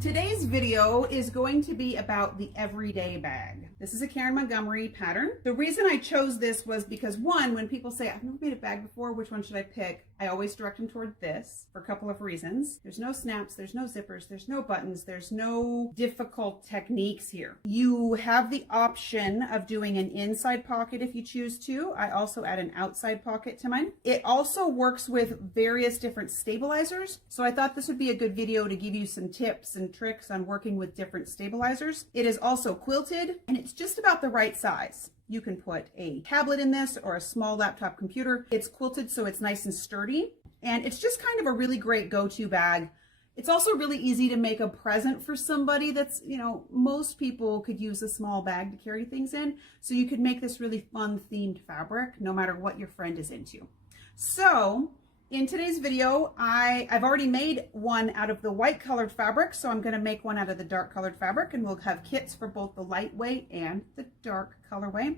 Today's video is going to be about the everyday bag. This is a Karen Montgomery pattern. The reason I chose this was because, one, when people say, I've never made a bag before, which one should I pick? I always direct them toward this for a couple of reasons. There's no snaps, there's no zippers, there's no buttons, there's no difficult techniques here. You have the option of doing an inside pocket if you choose to. I also add an outside pocket to mine. It also works with various different stabilizers. So I thought this would be a good video to give you some tips and tricks on working with different stabilizers. It is also quilted and it's just about the right size. You can put a tablet in this or a small laptop computer. It's quilted so it's nice and sturdy, and it's just kind of a really great go-to bag. It's also really easy to make a present for somebody that's, most people could use a small bag to carry things in. So you could make this really fun themed fabric no matter what your friend is into. So in today's video, I've already made one out of the white colored fabric, so I'm going to make one out of the dark colored fabric, and we'll have kits for both the lightweight and the dark colorway.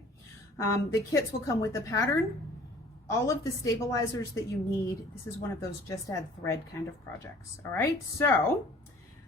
The kits will come with the pattern, all of the stabilizers that you need. This is one of those just add thread kind of projects. All right, so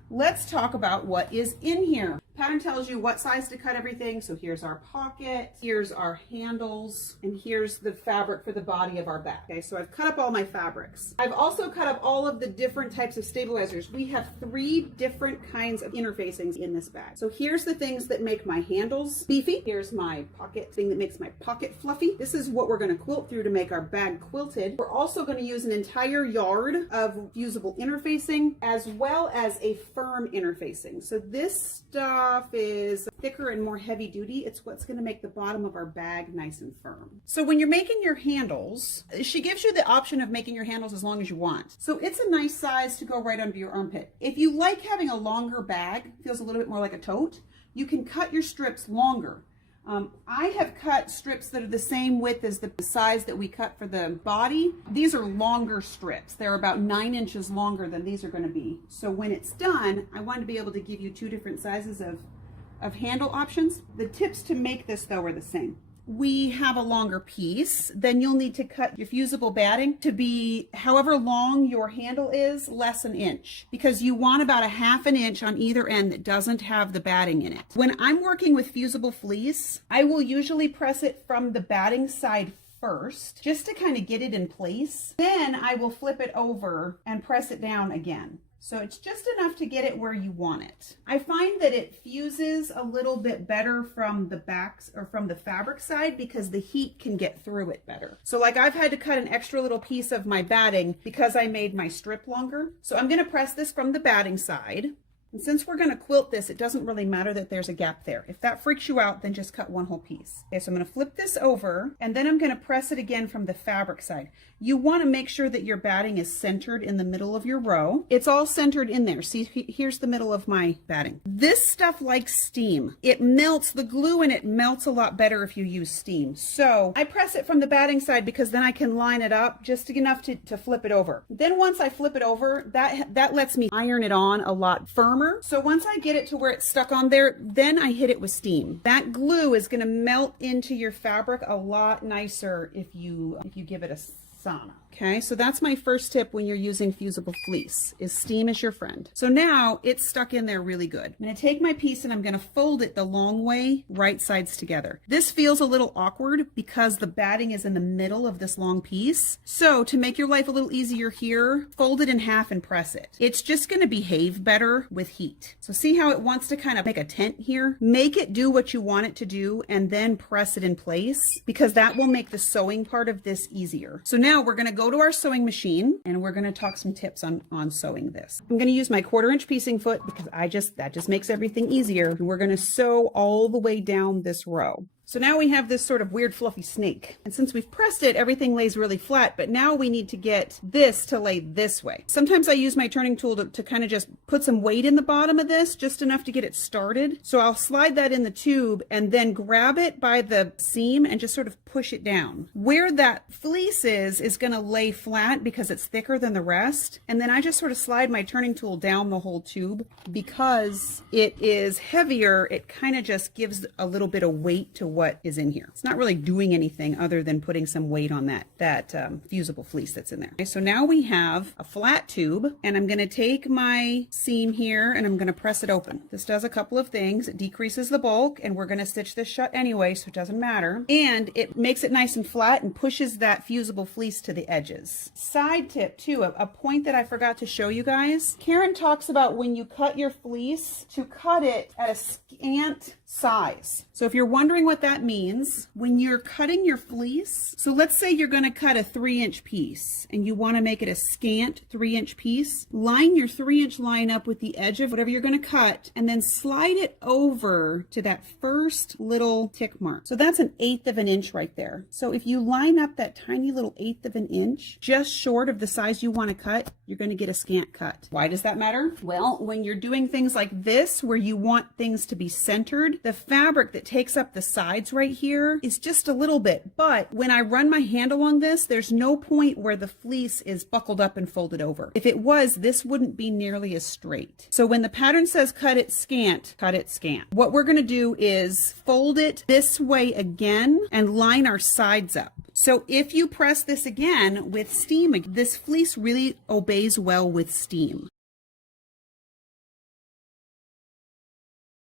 let's talk about what is in here. Pattern tells you what size to cut everything. So here's our pocket, here's our handles, and here's the fabric for the body of our bag. Okay, so I've cut up all my fabrics. I've also cut up all of the different types of stabilizers. We have 3 different kinds of interfacings in this bag. So here's the things that make my handles beefy. Here's my pocket thing that makes my pocket fluffy. This is what we're going to quilt through to make our bag quilted. We're also going to use an entire yard of fusible interfacing as well as a firm interfacing. So this stuff is thicker and more heavy duty. It's what's going to make the bottom of our bag nice and firm. So when you're making your handles, she gives you the option of making your handles as long as you want. So it's a nice size to go right under your armpit. If you like having a longer bag, feels a little bit more like a tote, you can cut your strips longer. I have cut strips that are the same width as the size that we cut for the body. These are longer strips. They're about 9 inches longer than these are going to be. So when it's done, I want to be able to give you 2 different sizes of handle options. The tips to make this though are the same. We have a longer piece, then you'll need to cut your fusible batting to be however long your handle is, less an inch, because you want about a 1/2 inch on either end that doesn't have the batting in it. When I'm working with fusible fleece, I will usually press it from the batting side first, just to kind of get it in place. Then I will flip it over and press it down again. So it's just enough to get it where you want it. I find that it fuses a little bit better from the backs or from the fabric side because the heat can get through it better. So like I've had to cut an extra little piece of my batting because I made my strip longer. So I'm going to press this from the batting side. And since we're going to quilt this, it doesn't really matter that there's a gap there. If that freaks you out, then just cut one whole piece. Okay, so I'm going to flip this over and then I'm going to press it again from the fabric side. You want to make sure that your batting is centered in the middle of your row. It's all centered in there. See, here's the middle of my batting. This stuff likes steam. It melts, the glue in it melts a lot better if you use steam. So I press it from the batting side because then I can line it up just enough to flip it over. Then once I flip it over, that lets me iron it on a lot firmer. So once I get it to where it's stuck on there, then I hit it with steam. That glue is going to melt into your fabric a lot nicer if you give it a sauna. Okay, so that's my first tip when you're using fusible fleece, is steam is your friend. So now it's stuck in there really good. I'm going to take my piece and I'm going to fold it the long way, right sides together. This feels a little awkward because the batting is in the middle of this long piece. So to make your life a little easier here, fold it in half and press it. It's just going to behave better with heat. So see how it wants to kind of make a tent here? Make it do what you want it to do and then press it in place, because that will make the sewing part of this easier. So now we're going to go to our sewing machine and we're going to talk some tips on sewing this. I'm going to use my 1/4 inch piecing foot because that just makes everything easier. And we're going to sew all the way down this row. So now we have this sort of weird fluffy snake. And since we've pressed it, everything lays really flat, but now we need to get this to lay this way. Sometimes I use my turning tool to kind of just put some weight in the bottom of this, just enough to get it started. So I'll slide that in the tube and then grab it by the seam and just sort of push it down. Where that fleece is gonna lay flat because it's thicker than the rest. And then I just sort of slide my turning tool down the whole tube. Because it is heavier, it kind of just gives a little bit of weight to what is in here. It's not really doing anything other than putting some weight on that fusible fleece that's in there. Okay, so now we have a flat tube, and I'm going to take my seam here and I'm going to press it open. This does a couple of things. It decreases the bulk, and we're going to stitch this shut anyway, so it doesn't matter. And it makes it nice and flat and pushes that fusible fleece to the edges. Side tip too, a point that I forgot to show you guys. Karen talks about when you cut your fleece to cut it at a scant size. So if you're wondering what that means, when you're cutting your fleece, so let's say you're going to cut a 3-inch piece and you want to make it a scant 3-inch piece, line your 3-inch line up with the edge of whatever you're going to cut, and then slide it over to that first little tick mark. So that's 1/8 of an inch right there. So if you line up that tiny little 1/8 of an inch just short of the size you want to cut, you're going to get a scant cut. Why does that matter? Well, when you're doing things like this where you want things to be centered, the fabric that takes up the sides right here is just a little bit, but when I run my hand along this, there's no point where the fleece is buckled up and folded over. If it was, this wouldn't be nearly as straight. So when the pattern says cut it scant, cut it scant. What we're going to do is fold it this way again and line our sides up. So if you press this again with steam, this fleece really obeys well with steam.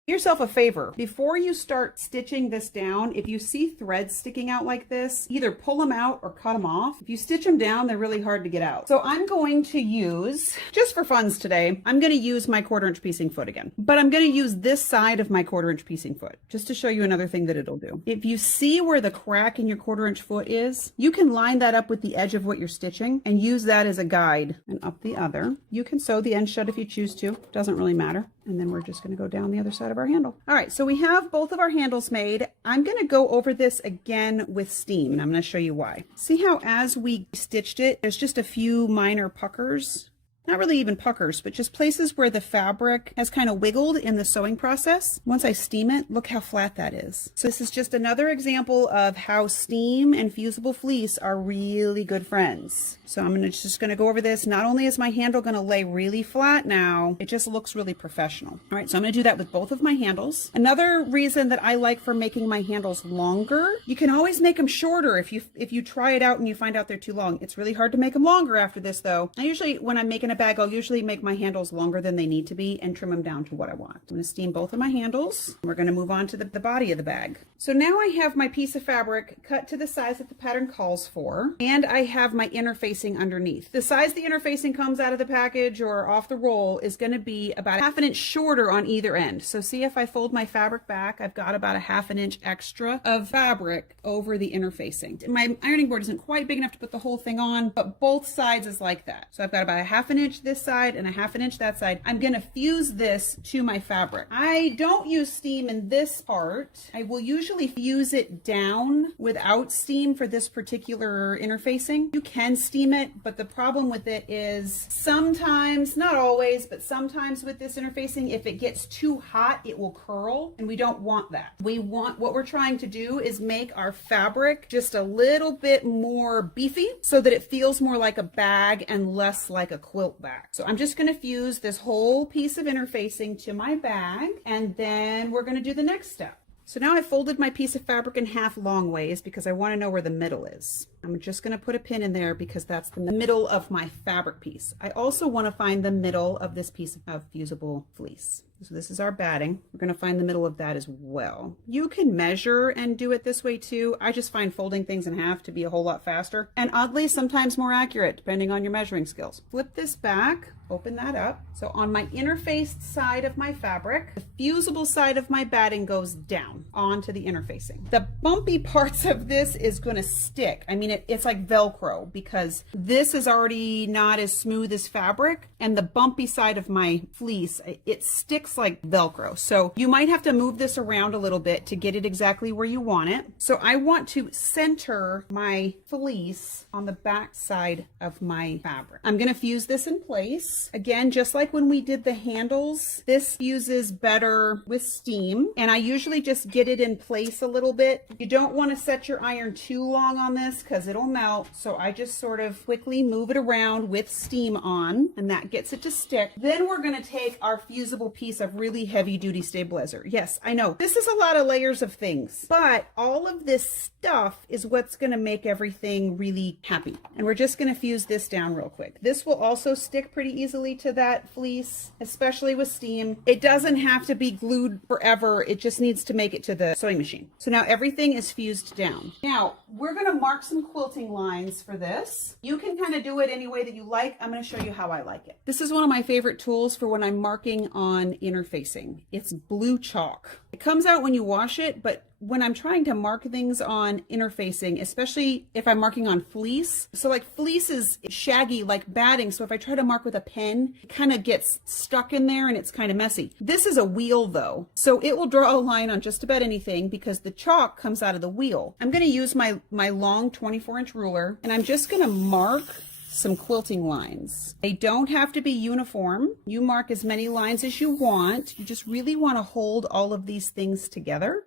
Do yourself a favor. Before you start stitching this down, if you see threads sticking out like this, either pull them out or cut them off. If you stitch them down, they're really hard to get out. So I'm going to use, just for funs today, I'm going to use my 1/4-inch piecing foot again. But I'm going to use this side of my 1/4-inch piecing foot, just to show you another thing that it'll do. If you see where the crack in your 1/4-inch foot is, you can line that up with the edge of what you're stitching and use that as a guide. And up the other. You can sew the end shut if you choose to. Doesn't really matter. And then we're just going to go down the other side of our handle. All right, so we have both of our handles made. I'm going to go over this again with steam, and I'm going to show you why. See how as we stitched it, there's just a few minor puckers? Not really even puckers, but just places where the fabric has kind of wiggled in the sewing process. Once I steam it, look how flat that is. So this is just another example of how steam and fusible fleece are really good friends. So I'm just going to go over this. Not only is my handle going to lay really flat now, it just looks really professional. All right, so I'm going to do that with both of my handles. Another reason that I like for making my handles longer, you can always make them shorter if you try it out and you find out they're too long. It's really hard to make them longer after this though. I usually, when I'm making a bag, I'll usually make my handles longer than they need to be and trim them down to what I want. I'm going to steam both of my handles. We're going to move on to the body of the bag. So now I have my piece of fabric cut to the size that the pattern calls for, and I have my interfacing underneath. The size the interfacing comes out of the package or off the roll is going to be about 1/2 inch shorter on either end. So see, if I fold my fabric back, I've got about 1/2 inch extra of fabric over the interfacing. My ironing board isn't quite big enough to put the whole thing on, but both sides is like that. So I've got about 1/2 inch this side and 1/2 inch that side. I'm going to fuse this to my fabric. I don't use steam in this part. I will usually fuse it down without steam for this particular interfacing. You can steam it, but the problem with it is sometimes, not always, but sometimes with this interfacing, if it gets too hot, it will curl, and we don't want that. What we're trying to do is make our fabric just a little bit more beefy so that it feels more like a bag and less like a quilt bag. So I'm just going to fuse this whole piece of interfacing to my bag, and then we're going to do the next step. So now I folded my piece of fabric in half long ways because I want to know where the middle is. I'm just going to put a pin in there because that's the middle of my fabric piece. I also want to find the middle of this piece of fusible fleece. So this is our batting. We're going to find the middle of that as well. You can measure and do it this way too. I just find folding things in half to be a whole lot faster and oddly sometimes more accurate depending on your measuring skills. Flip this back, open that up. So on my interfaced side of my fabric, the fusible side of my batting goes down onto the interfacing. The bumpy parts of this is going to stick. I mean, it's like Velcro because this is already not as smooth as fabric, and the bumpy side of my fleece, it sticks like Velcro. So you might have to move this around a little bit to get it exactly where you want it. So I want to center my fleece on the back side of my fabric. I'm going to fuse this in place. Again, just like when we did the handles, this fuses better with steam, and I usually just get it in place a little bit. You don't want to set your iron too long on this because it'll melt. So I just sort of quickly move it around with steam on, and that gets it to stick. Then we're going to take our fusible piece piece of really heavy duty stabilizer. Yes, I know this is a lot of layers of things, but all of this stuff is what's going to make everything really happy. And we're just going to fuse this down real quick. This will also stick pretty easily to that fleece, especially with steam. It doesn't have to be glued forever. It just needs to make it to the sewing machine. So now everything is fused down. Now we're going to mark some quilting lines for this. You can kind of do it any way that you like. I'm going to show you how I like it. This is one of my favorite tools for when I'm marking on interfacing. It's blue chalk. It comes out when you wash it, but when I'm trying to mark things on interfacing, especially if I'm marking on fleece, so like fleece is shaggy like batting, so if I try to mark with a pen, it kind of gets stuck in there and it's kind of messy. This is a wheel though, so it will draw a line on just about anything because the chalk comes out of the wheel. I'm going to use my long 24-inch ruler, and I'm just going to mark some quilting lines. They don't have to be uniform. You mark as many lines as you want. You just really want to hold all of these things together.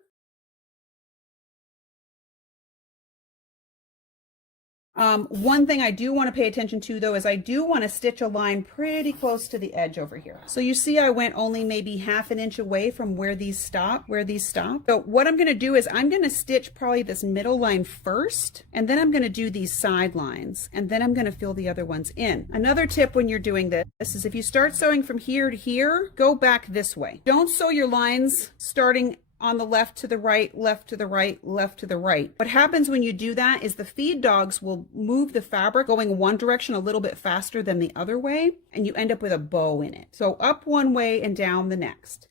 One thing I do want to pay attention to though is I do want to stitch a line pretty close to the edge over here. So you see I went only maybe ½ an inch away from where these stop. So what I'm going to do is I'm going to stitch probably this middle line first, and then I'm going to do these side lines, and then I'm going to fill the other ones in. Another tip when you're doing this is if you start sewing from here to here, go back this way. Don't sew your lines starting on the left to the right, left to the right, left to the right. What happens when you do that is the feed dogs will move the fabric going one direction a little bit faster than the other way, and you end up with a bow in it. So up one way and down the next.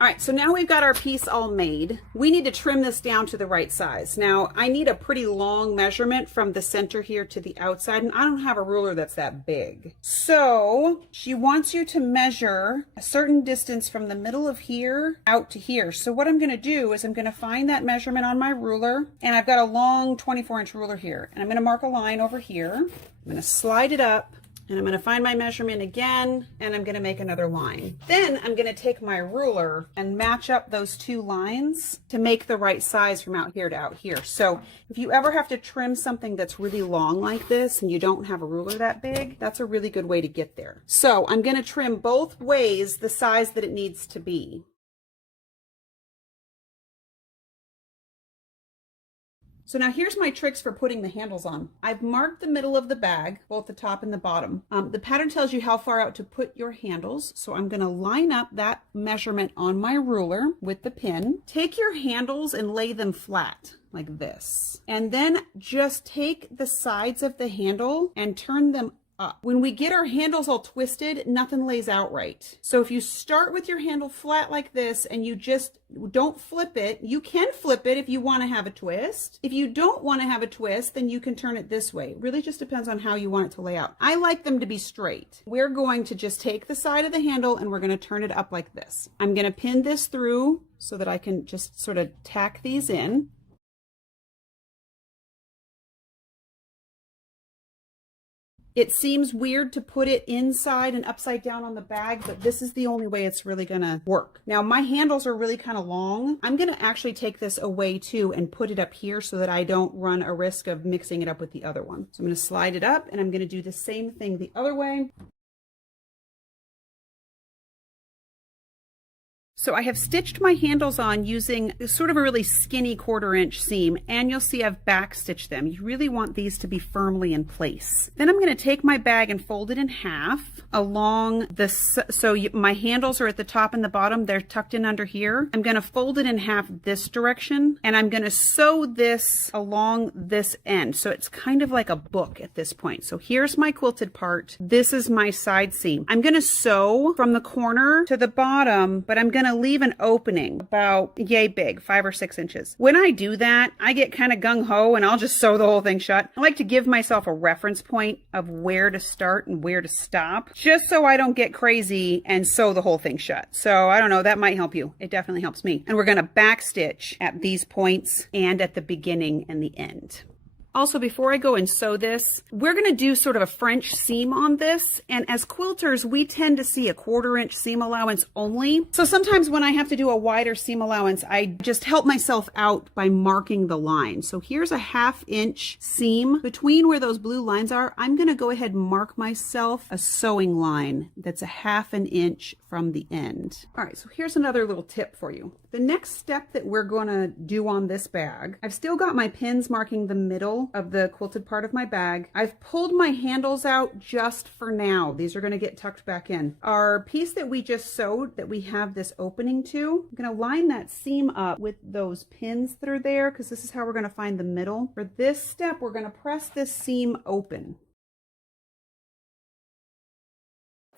All right, so now we've got our piece all made. We need to trim this down to the right size. Now, I need a pretty long measurement from the center here to the outside, and I don't have a ruler that's that big. So she wants you to measure a certain distance from the middle of here out to here. So what I'm gonna do is I'm gonna find that measurement on my ruler, and I've got a long 24-inch ruler here, and I'm gonna mark a line over here. I'm gonna slide it up, and I'm going to find my measurement again, and I'm going to make another line. Then I'm going to take my ruler and match up those two lines to make the right size from out here to out here. So if you ever have to trim something that's really long like this and you don't have a ruler that big, that's a really good way to get there. So I'm going to trim both ways the size that it needs to be. So now here's my tricks for putting the handles on. I've marked the middle of the bag, both the top and the bottom. The pattern tells you how far out to put your handles. So I'm gonna line up that measurement on my ruler with the pin. Take your handles and lay them flat like this. And then just take the sides of the handle and turn them up. When we get our handles all twisted, nothing lays out right. So if you start with your handle flat like this and you just don't flip it, you can flip it if you want to have a twist. If you don't want to have a twist, then you can turn it this way. It really just depends on how you want it to lay out. I like them to be straight. We're going to just take the side of the handle and we're going to turn it up like this. I'm going to pin this through so that I can just sort of tack these in. It seems weird to put it inside and upside down on the bag, but this is the only way it's really gonna work. Now my handles are really kind of long. I'm gonna actually take this away too and put it up here so that I don't run a risk of mixing it up with the other one. So I'm gonna slide it up and I'm gonna do the same thing the other way. So I have stitched my handles on using sort of a really skinny 1/4 inch seam, and you'll see I've back stitched them. You really want these to be firmly in place. Then I'm going to take my bag and fold it in half along this. So my handles are at the top and the bottom. They're tucked in under here. I'm going to fold it in half this direction, and I'm going to sew this along this end. So it's kind of like a book at this point. So here's my quilted part. This is my side seam. I'm going to sew from the corner to the bottom, but I'm going to leave an opening about yay big, 5 or 6 inches. When I do that, I get kind of gung-ho and I'll just sew the whole thing shut. I like to give myself a reference point of where to start and where to stop, just so I don't get crazy and sew the whole thing shut. So I don't know, that might help you. It definitely helps me. And we're going to back stitch at these points and at the beginning and the end. Also, before I go and sew this, we're going to do sort of a French seam on this. And as quilters, we tend to see a 1/4 inch seam allowance only. So sometimes when I have to do a wider seam allowance, I just help myself out by marking the line. So here's a 1/2 inch seam between where those blue lines are. I'm going to go ahead and mark myself a sewing line that's a 1/2 inch from the end. All right, so here's another little tip for you. The next step that we're going to do on this bag, I've still got my pins marking the middle of the quilted part of my bag. I've pulled my handles out just for now. These are going to get tucked back in. Our piece that we just sewed that we have this opening to, I'm going to line that seam up with those pins that are there because this is how we're going to find the middle. For this step, we're going to press this seam open.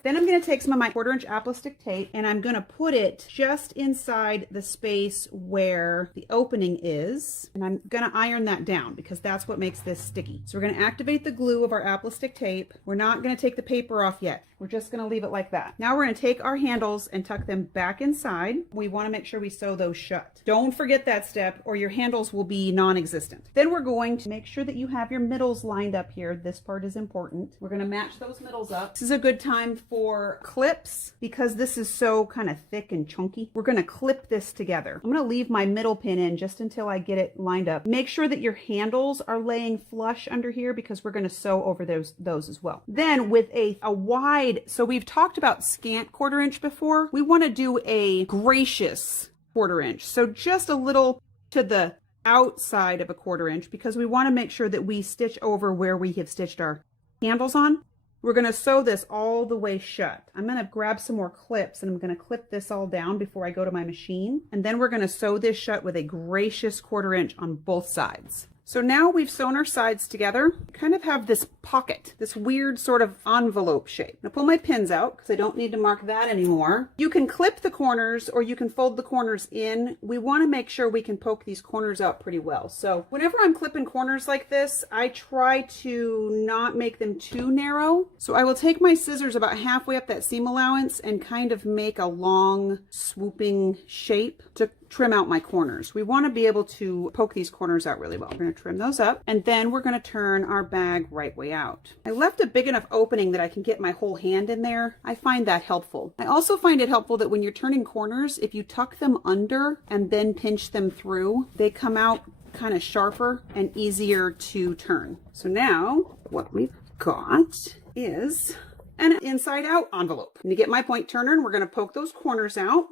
Then I'm going to take some of my 1/4 inch apple stick tape and I'm going to put it just inside the space where the opening is. And I'm going to iron that down because that's what makes this sticky. So we're going to activate the glue of our apple stick tape. We're not going to take the paper off yet. We're just going to leave it like that. Now we're going to take our handles and tuck them back inside. We want to make sure we sew those shut. Don't forget that step or your handles will be non-existent. Then we're going to make sure that you have your middles lined up here. This part is important. We're going to match those middles up. This is a good time for clips because this is so kind of thick and chunky. We're going to clip this together. I'm going to leave my middle pin in just until I get it lined up. Make sure that your handles are laying flush under here because we're going to sew over those as well. Then with a wide, so we've talked about scant 1/4 inch before. We want to do a gracious 1/4 inch. So just a little to the outside of a 1/4 inch because we want to make sure that we stitch over where we have stitched our handles on. We're going to sew this all the way shut. I'm going to grab some more clips and I'm going to clip this all down before I go to my machine. And then we're going to sew this shut with a gracious 1/4 inch on both sides. So now we've sewn our sides together, kind of have this pocket, this weird sort of envelope shape. Now pull my pins out because I don't need to mark that anymore. You can clip the corners or you can fold the corners in. We want to make sure we can poke these corners out pretty well. So whenever I'm clipping corners like this, I try to not make them too narrow. So I will take my scissors about halfway up that seam allowance and kind of make a long swooping shape to trim out my corners. We want to be able to poke these corners out really well. We're going to trim those up and then we're going to turn our bag right way out. I left a big enough opening that I can get my whole hand in there. I find that helpful. I also find it helpful that when you're turning corners, if you tuck them under and then pinch them through, they come out kind of sharper and easier to turn. So now what we've got is an inside out envelope. And to get my point turner, we're going to poke those corners out.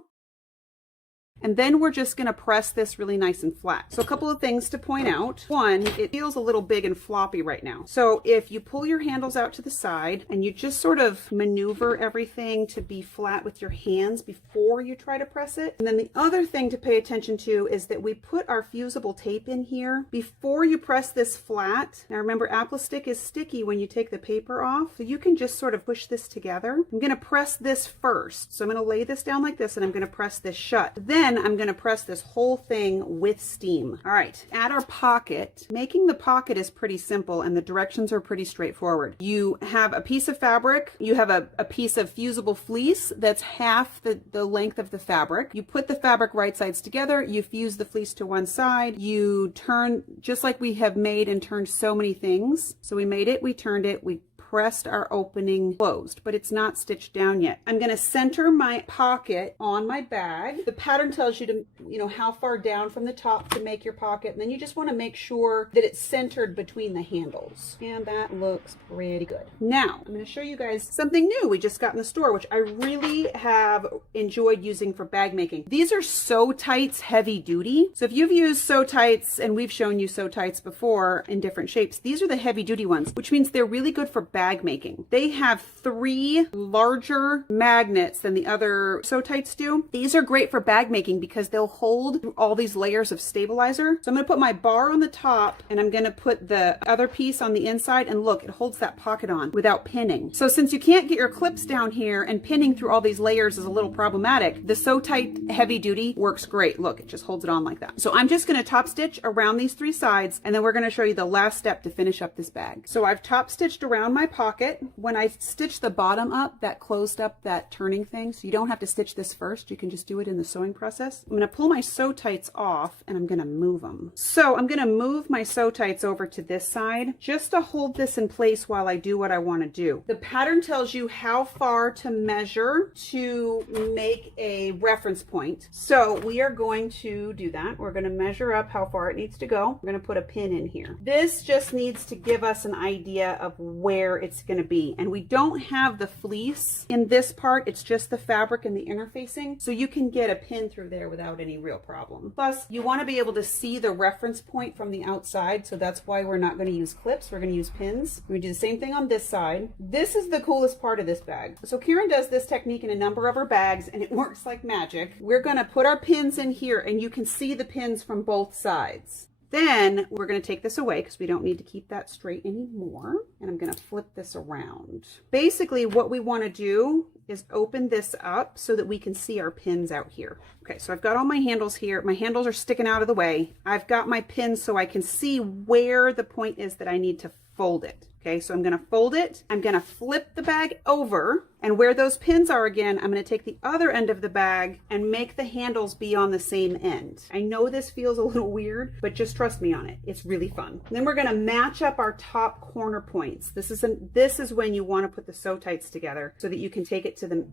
And then we're just going to press this really nice and flat. So a couple of things to point out. One, it feels a little big and floppy right now. So if you pull your handles out to the side and you just sort of maneuver everything to be flat with your hands before you try to press it. And then the other thing to pay attention to is that we put our fusible tape in here before you press this flat. Now remember, apple stick is sticky when you take the paper off. So you can just sort of push this together. I'm going to press this first. So I'm going to lay this down like this and I'm going to press this shut. Then I'm going to press this whole thing with steam. All right, add our pocket. Making the pocket is pretty simple and the directions are pretty straightforward. You have a piece of fabric, you have a piece of fusible fleece that's half the length of the fabric. You put the fabric right sides together, you fuse the fleece to one side, you turn just like we have made and turned so many things. So we made it, we turned it, we pressed our opening closed, but it's not stitched down yet. I'm going to center my pocket on my bag. The pattern tells you to, how far down from the top to make your pocket. And then you just want to make sure that it's centered between the handles. And that looks pretty good. Now, I'm going to show you guys something new we just got in the store, which I really have enjoyed using for bag making. These are Sew Tights heavy duty. So if you've used Sew Tights, and we've shown you Sew Tights before in different shapes, these are the heavy duty ones, which means they're really good for bag making. They have 3 larger magnets than the other Sew Tights do. These are great for bag making because they'll hold all these layers of stabilizer. So I'm going to put my bar on the top and I'm going to put the other piece on the inside, and look, it holds that pocket on without pinning. So since you can't get your clips down here and pinning through all these layers is a little problematic, the Sew Tight heavy duty works great. Look, it just holds it on like that. So I'm just going to top stitch around these 3 sides and then we're going to show you the last step to finish up this bag. So I've top stitched around my pocket. When I stitched the bottom up, that closed up that turning thing, so you don't have to stitch this first. You can just do it in the sewing process. I'm going to pull my sew tights off and I'm going to move them. So I'm going to move my sew tights over to this side just to hold this in place while I do what I want to do. The pattern tells you how far to measure to make a reference point. So we are going to do that. We're going to measure up how far it needs to go. We're going to put a pin in here. This just needs to give us an idea of where it's going to be. And we don't have the fleece in this part. It's just the fabric and the interfacing. So you can get a pin through there without any real problem. Plus, you want to be able to see the reference point from the outside. So that's why we're not going to use clips. We're going to use pins. We do the same thing on this side. This is the coolest part of this bag. So Karen does this technique in a number of her bags and it works like magic. We're going to put our pins in here and you can see the pins from both sides. Then we're going to take this away because we don't need to keep that straight anymore. And I'm going to flip this around. Basically, what we want to do is open this up so that we can see our pins out here. Okay, so I've got all my handles here. My handles are sticking out of the way. I've got my pins so I can see where the point is that I need to fold it. Okay, so I'm going to fold it. I'm going to flip the bag over, and where those pins are again, I'm going to take the other end of the bag and make the handles be on the same end. I know this feels a little weird, but just trust me on it. It's really fun. Then we're going to match up our top corner points. This is when you want to put the sew tights together so that you can take it to the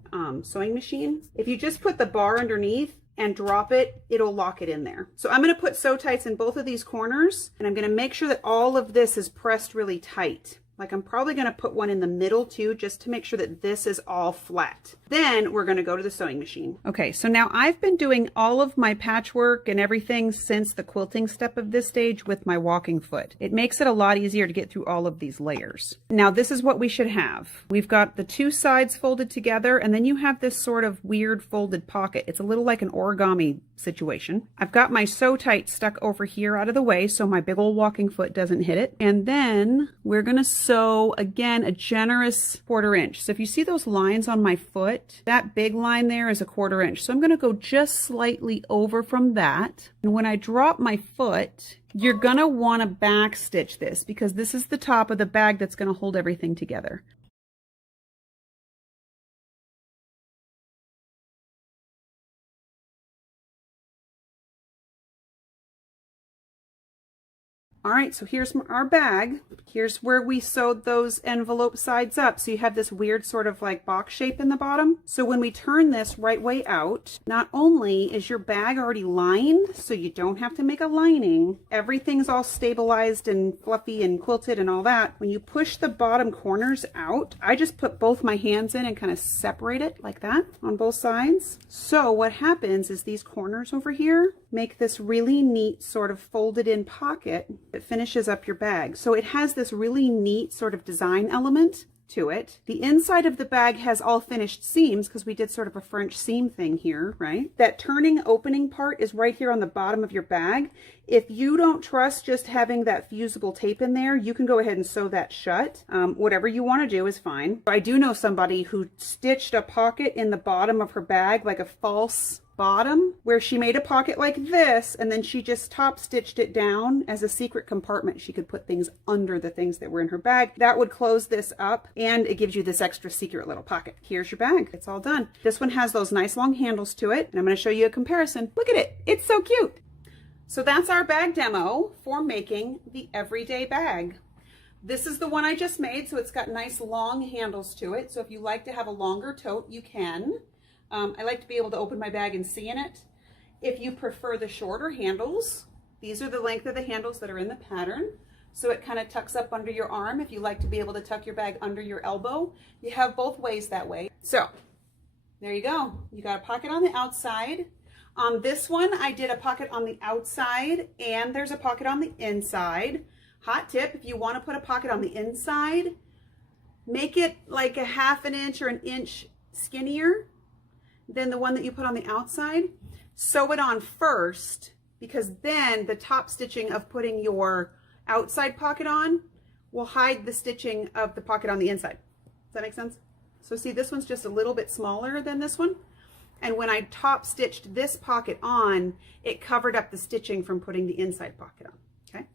sewing machine. If you just put the bar underneath and drop it, it'll lock it in there. So I'm going to put sew tights in both of these corners, and I'm going to make sure that all of this is pressed really tight. Like I'm probably going to put one in the middle too, just to make sure that this is all flat. Then we're going to go to the sewing machine. Okay, so now I've been doing all of my patchwork and everything since the quilting step of this stage with my walking foot. It makes it a lot easier to get through all of these layers. Now this is what we should have. We've got the two sides folded together, and then you have this sort of weird folded pocket. It's a little like an origami situation. I've got my sew tight stuck over here out of the way so my big old walking foot doesn't hit it. And then we're going to sew again a generous 1/4 inch. So if you see those lines on my foot, that big line there is a 1/4 inch. So I'm going to go just slightly over from that. And when I drop my foot, you're going to want to back stitch this because this is the top of the bag that's going to hold everything together. All right, so here's our bag. Here's where we sewed those envelope sides up. So you have this weird sort of like box shape in the bottom. So when we turn this right way out, not only is your bag already lined, so you don't have to make a lining, everything's all stabilized and fluffy and quilted and all that. When you push the bottom corners out, I just put both my hands in and kind of separate it like that on both sides. So what happens is these corners over here make this really neat sort of folded in pocket that finishes up your bag. So it has this really neat sort of design element to it. The inside of the bag has all finished seams because we did sort of a French seam thing here, right? That turning opening part is right here on the bottom of your bag. If you don't trust just having that fusible tape in there, you can go ahead and sew that shut. Whatever you want to do is fine. I do know somebody who stitched a pocket in the bottom of her bag, like a false bottom, where she made a pocket like this and then she just top stitched it down as a secret compartment. She could put things under the things that were in her bag. That would close this up and it gives you this extra secret little pocket. Here's your bag. It's all done. This one has those nice long handles to it, and I'm going to show you a comparison. Look at it. It's so cute. So that's our bag demo for making the everyday bag. This is the one I just made, so it's got nice long handles to it. So if you like to have a longer tote, you can. I like to be able to open my bag and see in it. If you prefer the shorter handles, these are the length of the handles that are in the pattern. So it kind of tucks up under your arm. If you like to be able to tuck your bag under your elbow, you have both ways that way. So there you go. You got a pocket on the outside. On this one, I did a pocket on the outside and there's a pocket on the inside. Hot tip, if you want to put a pocket on the inside, make it like a 1/2 inch or 1 inch skinnier than the one that you put on the outside. Sew it on first, because then the top stitching of putting your outside pocket on will hide the stitching of the pocket on the inside. Does that make sense? So see, this one's just a little bit smaller than this one. And when I top stitched this pocket on, it covered up the stitching from putting the inside pocket on.